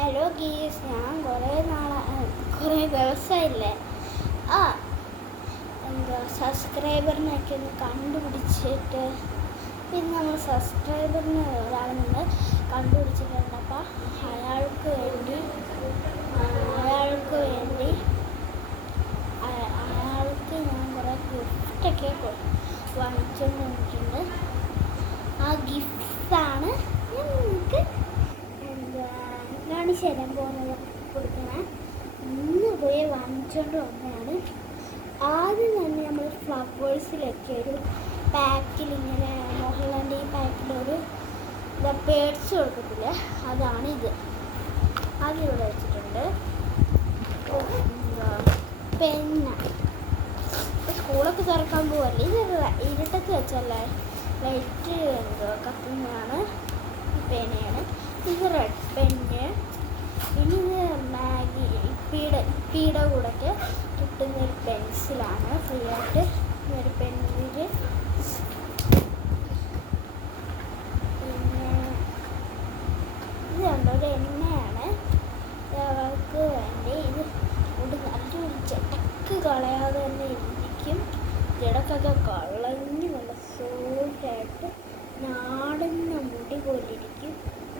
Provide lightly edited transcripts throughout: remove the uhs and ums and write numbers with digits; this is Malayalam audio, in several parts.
ഹലോ ഗീസ്, ഞാൻ കുറേ ദിവസമായില്ലേ സബ്സ്ക്രൈബറിനൊക്കെ ഒന്ന് കണ്ടുപിടിച്ചിട്ട് പിന്നെ നമ്മൾ സബ്സ്ക്രൈബറിന് ഒരാൾ നമ്മൾ കണ്ടുപിടിച്ചിട്ടുണ്ട്. അപ്പം അയാൾക്ക് വേണ്ടി ഞാൻ കുറേ ഗിഫ്റ്റൊക്കെ വാങ്ങിച്ചുകൊണ്ട് വന്നിട്ടുണ്ട്. ആ ഗിഫ്റ്റാണ് ഞാൻ നിങ്ങൾക്ക് കാണിച്ചു തരാൻ പോകുന്നത്. കൊടുക്കാൻ ഇന്ന് പോയി വാങ്ങിച്ചുകൊണ്ട് വന്നതാണ്. ആദ്യം തന്നെ നമ്മൾ ഫ്ലവേഴ്സിലൊക്കെ ഒരു പാക്കിൽ ഇങ്ങനെ മോഹൻലാലിൻ്റെ ഈ പാക്കിലൊരു പേഴ്സ് കൊടുക്കത്തില്ല, അതാണിത്. ആദ്യം ഇവിടെ വെച്ചിട്ടുണ്ട്. പെന്ന സ്കൂളൊക്കെ തുറക്കാൻ പോവല്ലേ, ഇത് ഇരുട്ടത്ത് വെച്ചല്ലേ ലൈറ്റ് കത്തുന്നതാണ്. പേനയാണ് ഇത്. Red pen. ഇനി ഇത് ഇപ്പിയുടെ കൂടെയൊക്കെ കിട്ടുന്നൊരു പെൻസിലാണ്. ഫ്രീ ആയിട്ട് ഒരു പെൻസിൽ. പിന്നെ ഇത് കണ്ടോ, ഒരു എണ്ണയാണ്. അവൾക്ക് വേണ്ടി ഇത് കൊണ്ട് നല്ലൊരു ജടക്ക് കളയാതെ തന്നെ ഇരിക്കും. ജടക്കൊക്കെ കളഞ്ഞ് നല്ല സോഫ്റ്റായിട്ട് നാടുന്ന മുടി പോലെ ഇരിക്കും.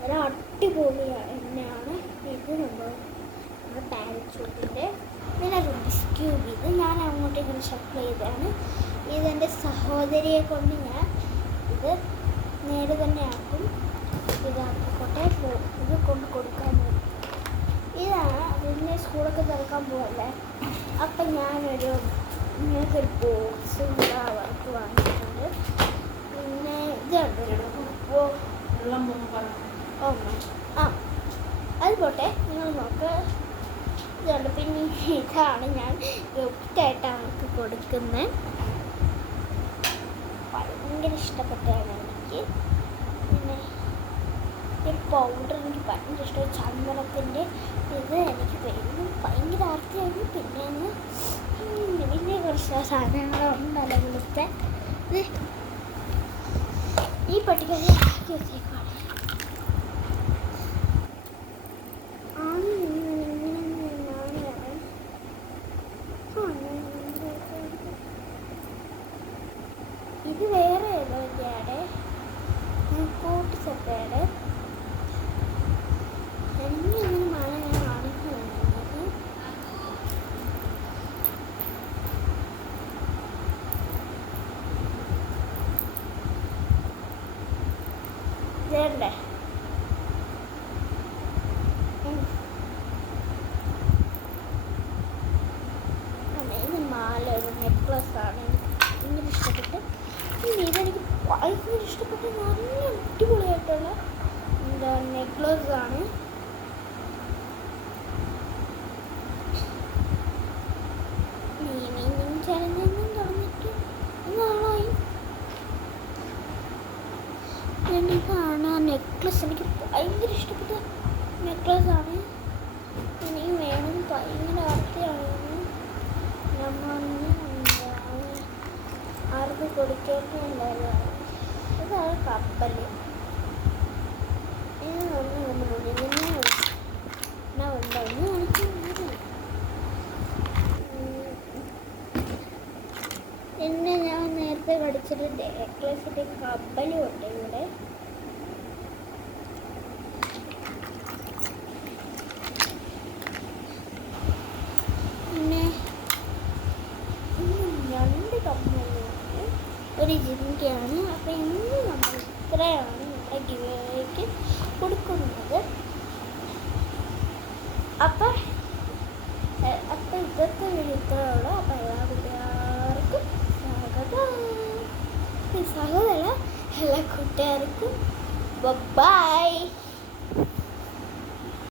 ഒരു അടിപൊളി എണ്ണയാണ് ഇത്. നമ്മുടെ പാരച്യൂട്ടിൻ്റെ പിന്നെ ബിസ്ക്യൂബ്. ഇത് ഞാൻ അങ്ങോട്ടേക്ക് ഷഫിൾ ചെയ്തതാണ്. ഇതെൻ്റെ സഹോദരിയെ കൊണ്ട് ഞാൻ ഇത് നേരെ തന്നെ ആക്കും. ഇതാക്കിക്കോട്ടെ, ഇത് കൊണ്ട് കൊടുക്കാൻ പറ്റും. ഇതാണ് പിന്നെ സ്കൂളൊക്കെ തുറക്കാൻ പോകല്ലേ, അപ്പം ഞാനൊരു ഇങ്ങനത്തെ ഒരു ബോക്സ് അവർക്ക് വാങ്ങിയിട്ടുണ്ട്. പിന്നെ ഇത് കണ്ടോ, അത് പോട്ടെ, നിങ്ങൾ നോക്ക്. ഇതുണ്ട്. പിന്നെ ഇതാണ് ഞാൻ ഗിഫ്റ്റായിട്ട് അവർക്ക് കൊടുക്കുന്നത്. ഭയങ്കര ഇഷ്ടപ്പെട്ടതാണ് എനിക്ക്. പിന്നെ ഈ പൗഡർ എനിക്ക് ഭയങ്കര ഇഷ്ടമായി. ചന്ദനത്തിൻ്റെ ഇത് എനിക്ക് ഭയങ്കര ആർത്തിയായിരുന്നു. പിന്നെ കുറച്ച് സാധനങ്ങളുണ്ടല്ലോ ഇവിടുത്തെ. ഈ പട്ടികയിൽ ആക്കി വെച്ചേക്കാണ്. ഇത് വേറെ ഏതോ ഇന്ത്യയുടെ കൂട്ട് സെപ്പയുടെ എങ്ങനെയാണ് ഞാൻ കാണിക്കുന്നത്. ഇതേണ്ടേ ഇത് മാല, ഒരു നെക്ലസ്സാണ്. എനിക്ക് ഭയങ്കര ഇഷ്ടപ്പെട്ട്. പിന്നെ ഇതെനിക്ക് ഭയങ്കര ഇഷ്ടപ്പെട്ട് നല്ല അടിപൊളിയായിട്ടുള്ള നെക്ലസ്സാണ്. ചലഞ്ചൊന്നും തുടങ്ങിയിട്ട് നാളായി. ഇതാണ് ആ നെക്ലസ്. എനിക്ക് ഭയങ്കര ഇഷ്ടപ്പെട്ട നെക്ലസ്സാണ്. എനിക്ക് വേണം, ഭയങ്കര ആർത്തിയായിരുന്നു. നമ്മൾ ആർക്ക് കൊടുക്കേണ്ടതായിരുന്നു. ഇതാണ് കപ്പൽ. ഇത് പിന്നെ ഞാൻ നേരത്തെ പഠിച്ചൊരു നെക്ലസിൻ്റെ കപ്പലും ഉണ്ട് ഇവിടെ. പിന്നെ രണ്ട് കപ്പലുണ്ട്, ഒരു ജിങ്കിയാണ്. അപ്പം ഇന്ന് നമ്മൾ ഇത്രയാണ് നമ്മുടെ ഗിവേക്ക് കൊടുക്കുന്നത്. അപ്പം ഇതൊക്കെ ഇത്രയുള്ളൂ. അപ്പം എല്ലാ കൂട്ടുകാർക്കും സഹോദര എല്ലാ കൂട്ടുകാർക്കും ബൈ.